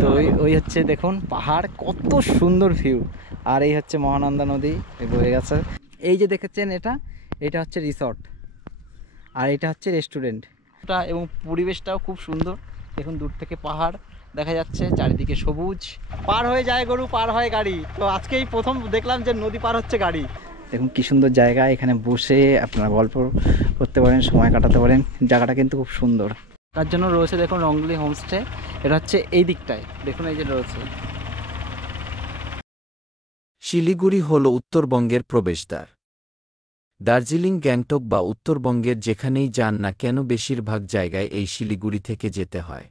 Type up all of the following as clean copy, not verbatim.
তো ওই হচ্ছে দেখুন পাহাড়, কত সুন্দর ভিউ। আর এই হচ্ছে মহানন্দা নদী বয়ে গেছে। এই যে দেখেছেন এটা হচ্ছে রিসর্ট, আর এটা হচ্ছে রেস্টুরেন্ট। এবং পরিবেশটাও খুব সুন্দর। দেখুন দূর থেকে পাহাড় দেখা যাচ্ছে, চারিদিকে সবুজ। পার হয়ে যায় গরু, পার হয় গাড়ি। তো আজকেই প্রথম দেখলাম যে নদী পার হচ্ছে গাড়ি। দেখুন কি সুন্দর জায়গা, এখানে বসে আপনারা গল্প করতে পারেন, সময় কাটাতে পারেন। জায়গাটা কিন্তু খুব সুন্দর। তার জন্য রয়েছে দেখুন রংলি হোমস্টে। এটা হচ্ছে এই দিকটায়, দেখুন এই যে রয়েছে। শিলিগুড়ি হল উত্তরবঙ্গের প্রবেশদ্বার। দার্জিলিং, গ্যাংটক বা উত্তরবঙ্গের যেখানেই যান না কেন বেশিরভাগ জায়গায় এই শিলিগুড়ি থেকে যেতে হয়।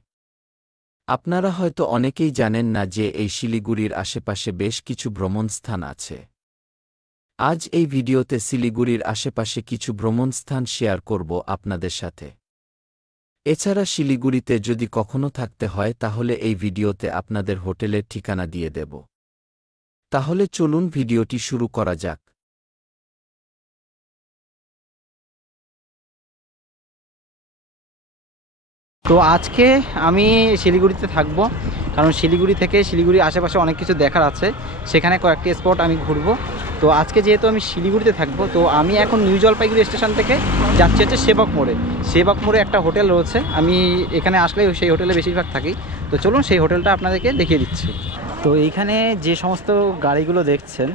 আপনারা হয়তো অনেকেই জানেন না যে এই শিলিগুড়ির আশেপাশে বেশ কিছু ভ্রমণস্থান আছে। আজ এই ভিডিওতে শিলিগুড়ির আশেপাশে কিছু ভ্রমণস্থান শেয়ার করব আপনাদের সাথে। এছাড়া শিলিগুড়িতে যদি কখনো থাকতে হয় তাহলে এই ভিডিওতে আপনাদের হোটেলের ঠিকানা দিয়ে দেব। তাহলে চলুন ভিডিওটি শুরু করা যাক। তো আজকে আমি শিলিগুড়িতে থাকবো, কারণ শিলিগুড়ির আশেপাশে অনেক কিছু দেখার আছে। সেখানে কয়েকটি স্পট আমি ঘুরবো। তো আজকে যেহেতু আমি শিলিগুড়িতে থাকবো, তো আমি এখন নিউ জলপাইগুড়ি স্টেশন থেকে যাচ্ছি হচ্ছে সেবক মোড়ে একটা হোটেল রয়েছে। আমি এখানে আসলে সেই হোটেলে বেশিরভাগ থাকি। তো চলুন সেই হোটেলটা আপনাদেরকে দেখিয়ে দিচ্ছি। তো এইখানে যে সমস্ত গাড়িগুলো দেখছেন,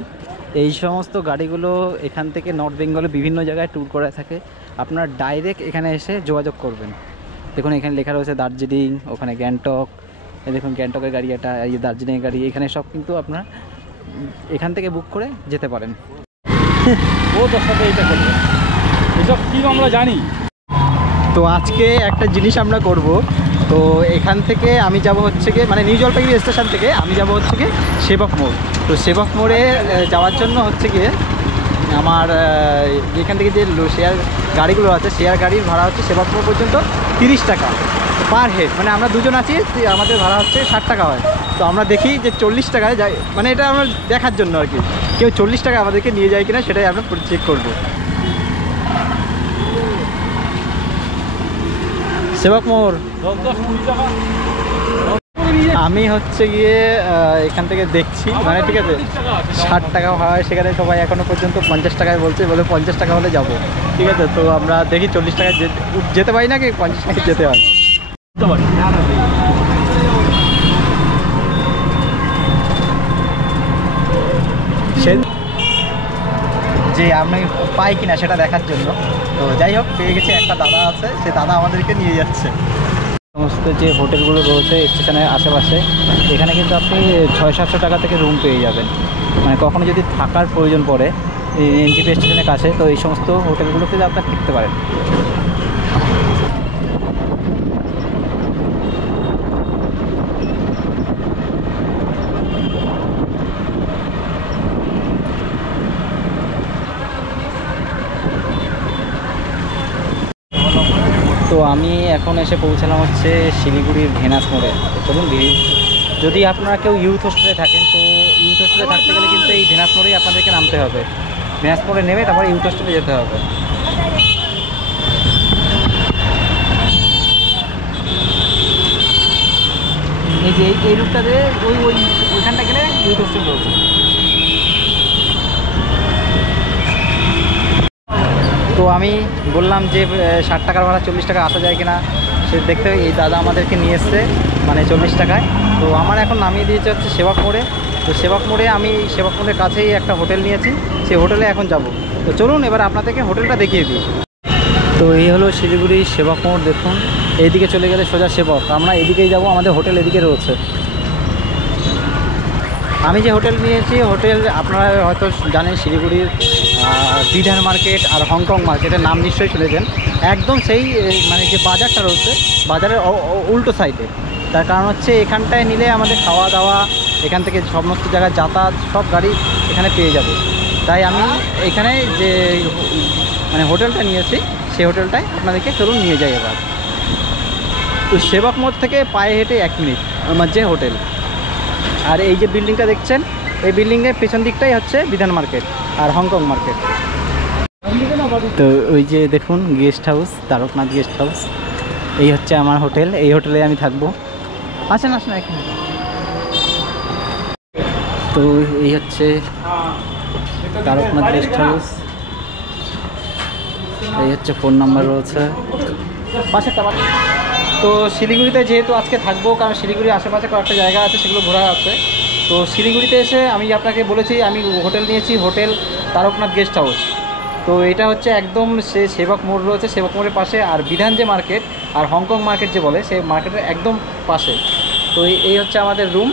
এই সমস্ত গাড়িগুলো এখান থেকে নর্থ বেঙ্গলে বিভিন্ন জায়গায় ট্যুর করে থাকে। আপনার ডাইরেক্ট এখানে এসে যোগাযোগ করবেন। দেখুন এখানে লেখা রয়েছে দার্জিলিং, ওখানে গ্যাংটক। এই দেখুন গ্যাংটকের গাড়ি, এটা এই দার্জিলিংয়ের গাড়ি। এখানে সব কিন্তু আপনার এখান থেকে বুক করে যেতে পারেন। ও তোর সাথে এইটা করবে, এসব কি আমরা জানি। তো আজকে একটা জিনিস আমরা করব। তো এখান থেকে আমি যাব হচ্ছে গিয়ে, মানে নিউ জলপাইগুড়ি স্টেশন থেকে আমি যাব হচ্ছে গিয়ে সেবক মোড়। তো সেবক মোড়ে যাওয়ার জন্য হচ্ছে গিয়ে আমার এখান থেকে যে শেয়ার গাড়িগুলো আছে, শেয়ার গাড়ির ভাড়া হচ্ছে সেবক মোড় পর্যন্ত 30 টাকা পার হেড। মানে আমরা দুজন আছি, আমাদের ভাড়া হচ্ছে 60 টাকা হয়। তো আমরা দেখি যে 40 টাকায় যাই, মানে এটা আমরা দেখার জন্য আর কি, কেউ 40 টাকা আমাদেরকে নিয়ে যায় কিনা সেটাই আমরা চেক করব। সেবক মোড় আমি হচ্ছে গিয়ে এখান থেকে দেখছি, মানে ঠিক আছে 60 টাকা হয়, সেখানে সবাই এখনো পর্যন্ত 50 টাকায় বলে 50 টাকা হলে যাব। ঠিক আছে, তো আমরা দেখি 40 টাকায় যেতে পারি নাকি 50 টাকায় যেতে হয়। যে আমি পাই কিনা সেটা দেখার জন্য। তো যাই হোক, পেয়ে গেছি, একটা দাদা আছে, সে দাদা আমাদেরকে নিয়ে যাচ্ছে। সমস্ত যে হোটেলগুলো রয়েছে স্টেশনের আশেপাশে, এখানে কিন্তু আপনি 600-700 টাকা থেকে রুম পেয়ে যাবেন। মানে কখনো যদি থাকার প্রয়োজন পড়ে এনজিপি স্টেশনের কাছে, তো এই সমস্ত হোটেলগুলোতে আপনারা থাকতে পারেন। তো আমি এখন এসে পৌঁছালাম হচ্ছে শিলিগুড়ির ভেনাস মোড়ে। চলুন, যদি আপনারা কেউ ইউথ হোস্টেলে থাকেন, তো ইউথ হোস্টেলে থাকতে গেলে কিন্তু এই ভেনাস মোড়েই আপনাদেরকে নামতে হবে। ভেনাস মোড়ে নেমে তারপর ইউথ হোস্টেলে যেতে হবে। এই যে এই রুটটা দিয়ে ওইখানটা গেলে ইউথ হোস্টেল রয়েছে। তো আমি বললাম যে 60 টাকার ভাড়া 40 টাকা আসা যায় কিনা সে দেখতে। এই দাদা আমাদেরকে নিয়ে এসছে মানে 40 টাকায়। তো আমার এখন নামিয়ে দিয়েছে হচ্ছে সেবক মোড়ে। তো সেবক মোড়ে আমি সেবক মোড়ের কাছেই একটা হোটেল নিয়েছি, সেই হোটেলে এখন যাব। তো চলুন এবার আপনাদেরকে হোটেলটা দেখিয়ে দিই। তো এই হলো শিলিগুড়ির সেবক মোড়। দেখুন এইদিকে চলে গেলে সোজা সেবক, আমরা এদিকেই যাব, আমাদের হোটেল এদিকে রয়েছে। আমি যে হোটেল নিয়েছি, হোটেল আপনারা হয়তো জানেন শিলিগুড়ির বিধান মার্কেট আর হংকং মার্কেটের নাম নিশ্চয়ই শুনেছেন। একদম সেই মানে যে বাজারটা রয়েছে, বাজারের উল্টো সাইডে। তার কারণ হচ্ছে এখানটায় নিলে আমাদের খাওয়া দাওয়া, এখান থেকে সমস্ত জায়গায় যাতায়াত, সব গাড়ি এখানে পেয়ে যাবে। তাই আমি এখানে যে মানে হোটেলটা নিয়েছি, সেই হোটেলটায় আপনাদেরকে চলুন নিয়ে যাই এবার। তো সেবক মোড় থেকে পায়ে হেঁটে 1 মিনিট আমার যে হোটেল। আর এই যে বিল্ডিংটা দেখছেন, এই বিল্ডিংয়ের পেছন দিকটাই হচ্ছে বিধান মার্কেট আর হংকং মার্কেট। তো ওই যে দেখুন guest house, Taraknath guest house, এই হচ্ছে আমার হোটেল। এই হোটেলে আমি থাকবো। আসেন আসেন এখানে। তো এই হচ্ছে তারকনাথ গেস্ট হাউস, এই হচ্ছে ফোন নাম্বার রয়েছে পাশে। তো শিলিগুড়িতে যেহেতু আজকে থাকবো, কারণ শিলিগুড়ির আশেপাশে কয়েকটা জায়গা আছে সেগুলো ঘোরা আছে। তো শিলিগুড়িতে এসে আমি আপনাকে বলেছি আমি হোটেল নিয়েছি, হোটেল তারকনাথ গেস্ট হাউস। তো এটা হচ্ছে একদম সে সেবক মোড় রয়েছে, সেবক মোড়ের পাশে। আর বিধান যে মার্কেট আর হংকং মার্কেট যে বলে, সেই মার্কেটের একদম পাশে। তো এই হচ্ছে আমাদের রুম,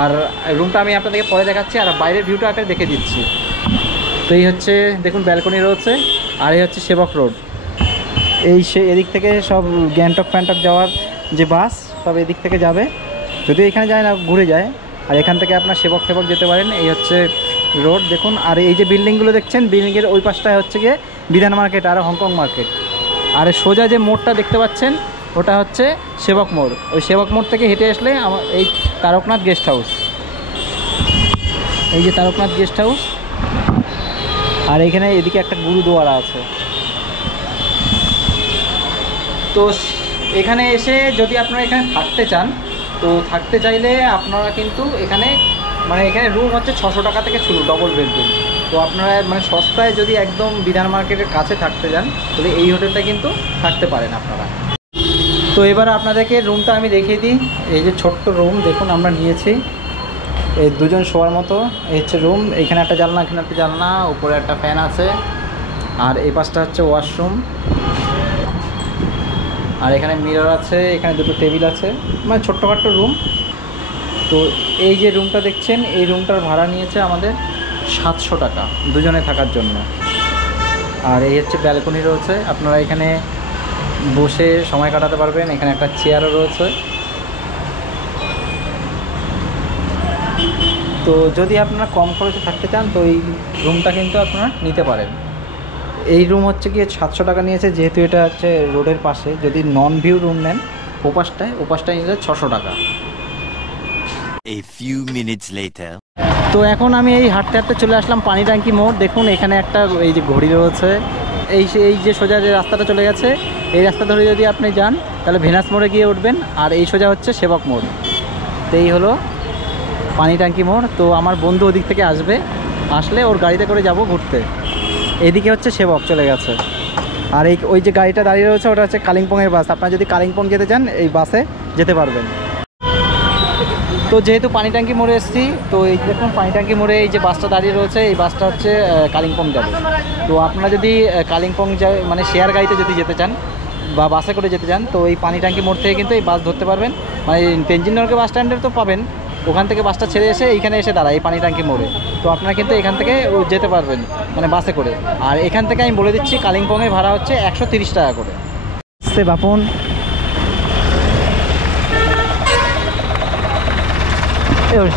আর রুমটা আমি আপনাদেরকে পরে দেখাচ্ছি, আর বাইরের ভিউটা আপনাকে দেখে দিচ্ছি। তো এই হচ্ছে দেখুন ব্যালকনি রয়েছে, আর এই হচ্ছে সেবক রোড। এদিক থেকে সব গ্যাংটক ফ্যাংটক যাওয়ার যে বাস সব এদিক থেকে যাবে, যদিও এখানে যায় না, ঘুরে যায়। আর এখান থেকে আপনার সেবক ফেবক যেতে পারেন। এই হচ্ছে রোড দেখুন। আর এই যে বিল্ডিংগুলো দেখছেন, বিল্ডিংয়ের ওই পাশটায় হচ্ছে গিয়ে বিধান মার্কেট আর হংকং মার্কেট। আর সোজা যে মোড়টা দেখতে পাচ্ছেন ওটা হচ্ছে সেবক মোড়। ওই সেবক মোড় থেকে হেঁটে আসলে আমার এই তারকনাথ গেস্ট হাউস, এই যে তারকনাথ গেস্ট হাউস। আর এখানে এদিকে একটা গুরুদুয়ারা আছে। তো এখানে এসে যদি আপনারা এখানে থাকতে চান, তো থাকতে চাইলে আপনারা কিন্তু এখানে এখানে রুম হচ্ছে 600 টাকা থেকে শুরু, ডবল বেডরুম। তো আপনারা সস্তায় যদি একদম বিধান মার্কেটের কাছে থাকতে চান, তাহলে এই হোটেলটা কিন্তু থাকতে পারেন আপনারা। তো এবার আপনাদেরকে রুমটা আমি দেখিয়ে দিই। এই যে ছোট্ট রুম দেখুন আমরা নিয়েছি, এই দুজন শোয়ার মতো। এই হচ্ছে রুম, এইখানে একটা জানলা, এখানে একটা জানলা, উপরে একটা ফ্যান আছে। আর এই পাশটা হচ্ছে ওয়াশরুম, আর এখানে মিরর আছে, এখানে দুটো টেবিল আছে, ছোট্টখাট্টো রুম। তো এই যে রুমটা দেখছেন, এই রুমটার ভাড়া নিয়েছে আমাদের 700 টাকা দুজনে থাকার জন্য। আর এই হচ্ছে ব্যালকনি রয়েছে, আপনারা এখানে বসে সময় কাটাতে পারবেন। এখানে একটা চেয়ারও রয়েছে। তো যদি আপনারা কম খরচে থাকতে চান, তো এই রুমটা কিন্তু আপনারা নিতে পারেন। এই রুম হচ্ছে গিয়ে 700 টাকা নিয়েছে, যেহেতু এটা হচ্ছে রোডের পাশে। যদি নন ভিউ রুম নেন ওপাশটায় নিলে 600 টাকা। A few minutes later. তো এখন আমি এই হাঁটতে হাঁটতে চলে আসলাম পানি ট্যাঙ্কি মোড়। দেখুন এখানে একটা এই যে ঘড়ি রয়েছে, এই যে সোজা যে রাস্তাটা চলে গেছে, এই রাস্তা ধরে যদি আপনি যান তাহলে ভেনাস মোড়ে গিয়ে উঠবেন। আর এই সোজা হচ্ছে সেবক মোড়। তো এই হলো পানি ট্যাঙ্কি মোড়। তো আমার বন্ধু ওদিক থেকে আসলে ওর গাড়িতে করে যাব ঘুরতে। এদিকে হচ্ছে সেবক চলে গেছে। আর ওই যে গাড়িটা দাঁড়িয়ে রয়েছে ওটা হচ্ছে কালিম্পংয়ের বাস। আপনারা যদি কালিম্পং যেতে চান এই বাসে যেতে পারবেন। তো যেহেতু পানি ট্যাঙ্কি মোড়ে এসেছি, তো এই দেখুন পানি ট্যাঙ্কি মোড়ে এই যে বাসটা দাঁড়িয়ে রয়েছে, এই বাসটা হচ্ছে কালিম্পং যাবে। তো আপনারা যদি কালিম্পং শেয়ার গাড়িতে যদি যেতে চান বা বাসে করে যেতে চান, তো এই পানি ট্যাঙ্কি মোড় থেকে কিন্তু এই বাস ধরতে পারবেন। তেনজিং নরকে বাস স্ট্যান্ডে তো পাবেন, ওখান থেকে বাসটা ছেড়ে এসে এইখানে এসে দাঁড়ায় এই পানি ট্যাঙ্কি মোড়ে। তো আপনারা কিন্তু এখান থেকে যেতে পারবেন বাসে করে। আর এখান থেকে আমি বলে দিচ্ছি কালিম্পংয়ের ভাড়া হচ্ছে 130 টাকা করে। সে বাপন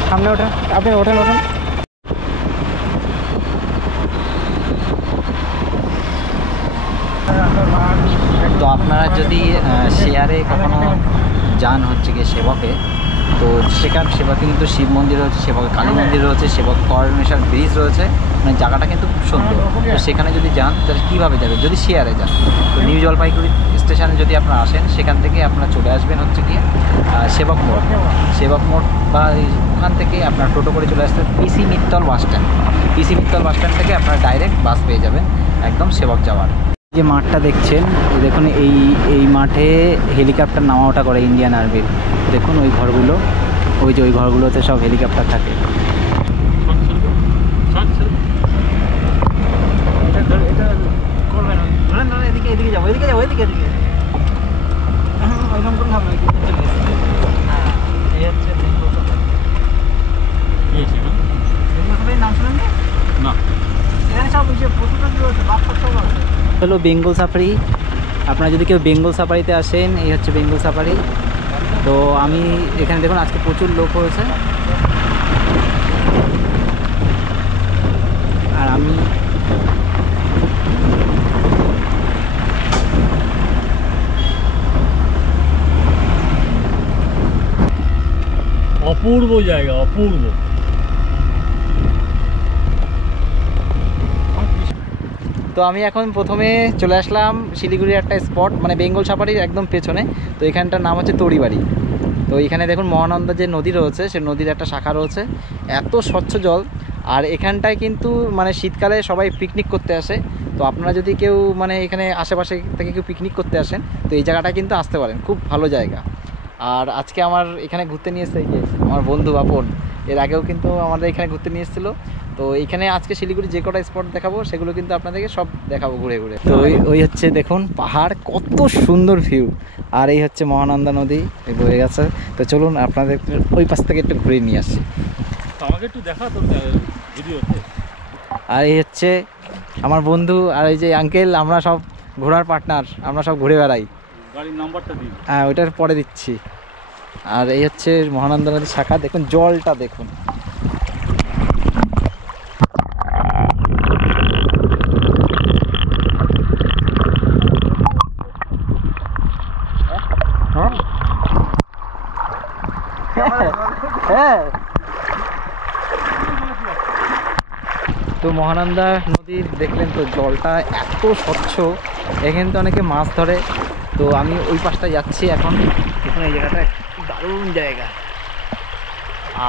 সামনে ওঠেন, আপনি ওঠেন। তো আপনারা যদি শেয়ারে কখনো যান হচ্ছে গিয়ে সেবকে, তো সেবকে কিন্তু শিব মন্দির রয়েছে, সেবকে কালী মন্দির রয়েছে, সেবক করোনেশন ব্রিজ রয়েছে। জায়গাটা কিন্তু খুব সুন্দর। তো সেখানে যদি যান তাহলে কীভাবে যাবেন, যদি শেয়ারে যান তো নিউ জলপাইগুড়ি স্টেশনে যদি আপনারা আসেন, সেখান থেকে আপনারা চলে আসবেন হচ্ছে গিয়ে সেবক মোড় বা ওখান থেকে আপনার টোটো করে চলে আসতে পিসি মিত্তল বাস স্ট্যান্ড থেকে আপনারা ডাইরেক্ট বাস পেয়ে যাবেন একদম সেবক যাওয়ার। যে মাঠটা দেখছেন, দেখুন এই মাঠে হেলিকপ্টার নামা ওঠা করে ইন্ডিয়ান আর্মির। দেখুন ওই ঘরগুলোতে সব হেলিকপ্টার থাকে। এদিকে যাবো নাম শুনেন না? এখানে সব হলো বেঙ্গল সাফারি। আপনারা যদি কেউ বেঙ্গল সাফারিতে আসেন, এই হচ্ছে বেঙ্গল সাফারি। তো আমি এখানে দেখুন আজকে প্রচুর লোক হয়েছে। আর আমি অপূর্ব জায়গা, অপূর্ব। তো আমি এখন প্রথমে চলে আসলাম শিলিগুড়ির একটা স্পট, বেঙ্গল সাফারির একদম পেছনে। তো এখানটার নাম হচ্ছে তড়িবাড়ি। তো এখানে দেখুন মহানন্দা যে নদী রয়েছে সে নদীর একটা শাখা রয়েছে, এত স্বচ্ছ জল। আর এখানটায় কিন্তু মানে শীতকালে সবাই পিকনিক করতে আসে। তো আপনারা যদি কেউ মানে এখানে আশেপাশে থেকে কেউ পিকনিক করতে আসেন তো এই জায়গাটা কিন্তু আসতে পারেন, খুব ভালো জায়গা। আর আজকে আমার এখানে ঘুরতে নিয়ে এসেছে এই যে আমার বন্ধু বাপন, এর আগেও কিন্তু আমাদের এখানে ঘুরতে নিয়ে এসেছিলো। তো এইখানে আজকে শিলিগুড়ি যে কটা স্পট দেখাবো সেগুলো কিন্তু আপনাদেরকে সব দেখাবো ঘুরে ঘুরে। তো ওই হচ্ছে দেখুন পাহাড়, কত সুন্দর ভিউ। আর এই হচ্ছে মহানন্দা নদী বয়ে গেছে। তো চলুন আপনাদের ওই পাশ থেকে একটু ঘুরে নিয়ে আসি। আমাকে একটু দেখা তোর ভিডিওতে। আর এই হচ্ছে আমার বন্ধু আর এই যে আঙ্কেল, আমরা সব ঘোরার পার্টনার, আমরা সব ঘুরে বেড়াই। গাড়ির নাম্বারটা দিন। হ্যাঁ ওইটার পরে দিচ্ছি। আর এই হচ্ছে মহানন্দা নদীর শাখা, দেখুন জলটা দেখুন। হ্যাঁ তো মহানন্দা নদীর দেখলেন তো জলটা এত স্বচ্ছ, এখানে তো অনেকে মাছ ধরে। তো আমি ওই পাশটা যাচ্ছি এখন। দেখুন এই জায়গাটা দারুণ জায়গা।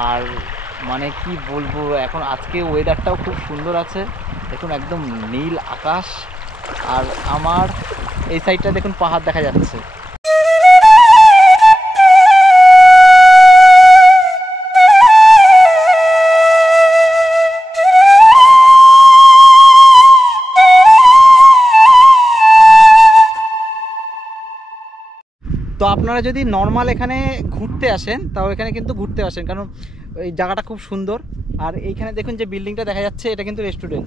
আর মানে কি বলবো, এখন আজকে ওয়েদারটাও খুব সুন্দর আছে, দেখুন একদম নীল আকাশ। আর আমার এই সাইডটা দেখুন পাহাড় দেখা যাচ্ছে। তো আপনারা যদি নর্মাল এখানে ঘুরতে আসেন তাও এখানে কিন্তু ঘুরতে আসেন, কারণ এই জায়গাটা খুব সুন্দর। আর এইখানে দেখুন যে বিল্ডিংটা দেখা যাচ্ছে এটা কিন্তু রেস্টুরেন্ট।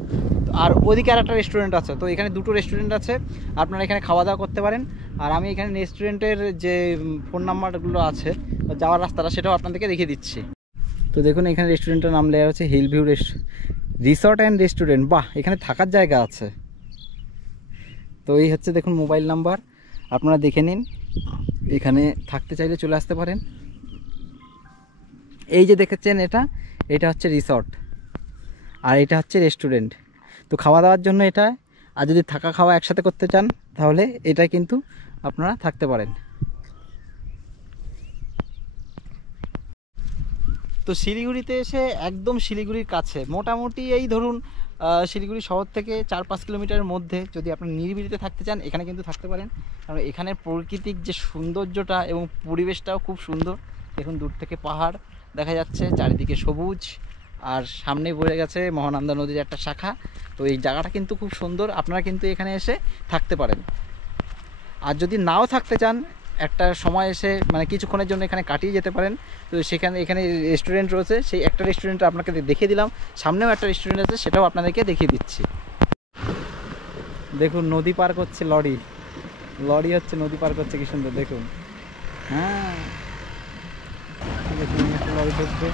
আর ওদিকে আর একটা রেস্টুরেন্ট আছে, তো এখানে দুটো রেস্টুরেন্ট আছে, আপনারা এখানে খাওয়া দাওয়া করতে পারেন। আর আমি এখানে রেস্টুরেন্টের যে ফোন নাম্বারগুলো আছে যাওয়ার রাস্তাটা সেটাও আপনাদেরকে দেখিয়ে দিচ্ছি। তো দেখুন এখানে রেস্টুরেন্টের নাম লেখা আছে hill view resort and restaurant. বাহ, এখানে থাকার জায়গা আছে। তো এই হচ্ছে দেখুন মোবাইল নাম্বার, আপনারা দেখে নিন, এখানে থাকতে চাইলে চলে আসতে পারেন। এই যে দেখেছেন এটা হচ্ছে রিসর্ট আর এটা হচ্ছে রেস্টুরেন্ট। তো খাওয়া দাওয়ার জন্য এটা, আর যদি থাকা খাওয়া একসাথে করতে চান তাহলে এটা কিন্তু আপনারা থাকতে পারেন। তো শিলিগুড়িতে এসে একদম শিলিগুড়ির কাছে, মোটামুটি এই ধরুন শিলিগুড়ি শহর থেকে 4-5 কিলোমিটারের মধ্যে যদি আপনার নিরিবিলিতে থাকতে চান এখানে কিন্তু থাকতে পারেন। কারণ এখানের প্রাকৃতিক যে সৌন্দর্যটা এবং পরিবেশটাও খুব সুন্দর। দেখুন দূর থেকে পাহাড় দেখা যাচ্ছে, চারিদিকে সবুজ, আর সামনে বয়ে গেছে মহানন্দা নদীর একটা শাখা। তো এই জায়গাটা কিন্তু খুব সুন্দর, আপনারা কিন্তু এখানে এসে থাকতে পারেন। আর যদি নাও থাকতে চান একটা সময় এসে মানে কিছুক্ষণের জন্য এখানে কাটিয়ে যেতে পারেন। তো সেখানে এখানে রেস্টুরেন্ট রয়েছে, সেই একটা রেস্টুরেন্ট আপনাকে দেখিয়ে দিলাম, সামনেও একটা রেস্টুরেন্ট আছে সেটাও আপনাদেরকে দেখিয়ে দিচ্ছি। দেখুন নদী পার করছে লরি হচ্ছে নদী পার করছে, কি সুন্দর দেখুন। হ্যাঁ দেখুন একটা লরি ঢুকবে।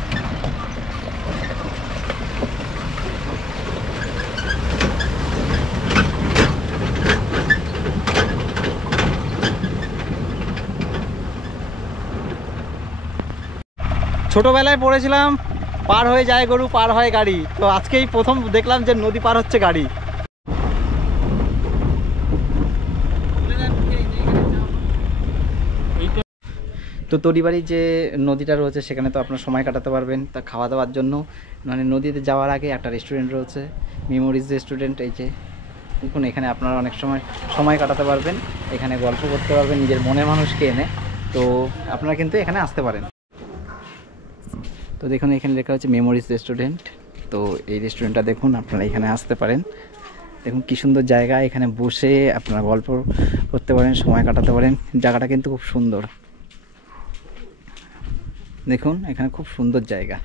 ছোটবেলায় পড়েছিলাম পার হয়ে যায় গরু পার হয় গাড়ি, তো আজকেই প্রথম দেখলাম যে নদী পার হচ্ছে গাড়ি। তো তরিবাড়ির যে নদীটা রয়েছে সেখানে তো আপনার সময় কাটাতে পারবেন। তা খাওয়া দাওয়ার জন্য মানে নদীতে যাওয়ার আগে একটা রেস্টুরেন্ট রয়েছে, মেমোরিজ রেস্টুরেন্ট। এই যে দেখুন এখানে আপনারা অনেক সময় কাটাতে পারবেন, এখানে গল্প করতে পারবেন নিজের মনের মানুষকে এনে। তো আপনারা কিন্তু এখানে আসতে পারেন। তো দেখুন এখানে লেখা হচ্ছে মেমোরিজ রেস্টুরেন্ট। তো এই রেস্টুরেন্টটা দেখুন, আপনারা এখানে আসতে পারেন। দেখুন কি সুন্দর জায়গা, এখানে বসে আপনারা গল্প করতে পারেন, সময় কাটাতে পারেন। জায়গাটা কিন্তু খুব সুন্দর, দেখুন এখানে খুব সুন্দর জায়গা।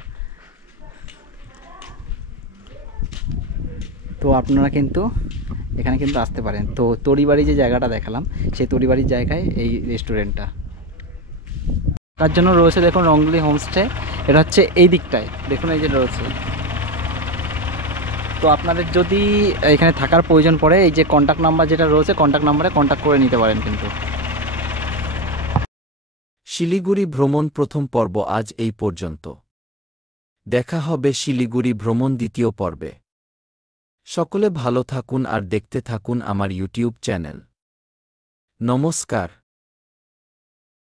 তো আপনারা কিন্তু এখানে কিন্তু আসতে পারেন। তো তরিবাড়ি যে জায়গাটা দেখালাম সেই তরিবাড়ির জায়গায় এই রেস্টুরেন্টটা। তার জন্য রয়েছে দেখুন রঙ্গলি হোমস্টে, এটা হচ্ছে এই দিকটায় দেখুন এই যে রয়েছে। তো আপনাদের যদি এখানে থাকার প্রয়োজন পড়ে এই যে কন্ট্যাক্ট নাম্বার যেটা রয়েছে কন্ট্যাক্ট নাম্বারে কন্ট্যাক্ট করে নিতে পারেন কিন্তু। শিলিগুড়ি ভ্রমণ প্রথম পর্ব আজ এই পর্যন্ত। দেখা হবে শিলিগুড়ি ভ্রমণ দ্বিতীয় পর্বে। সকলে ভালো থাকুন আর দেখতে থাকুন আমার ইউটিউব চ্যানেল। নমস্কার।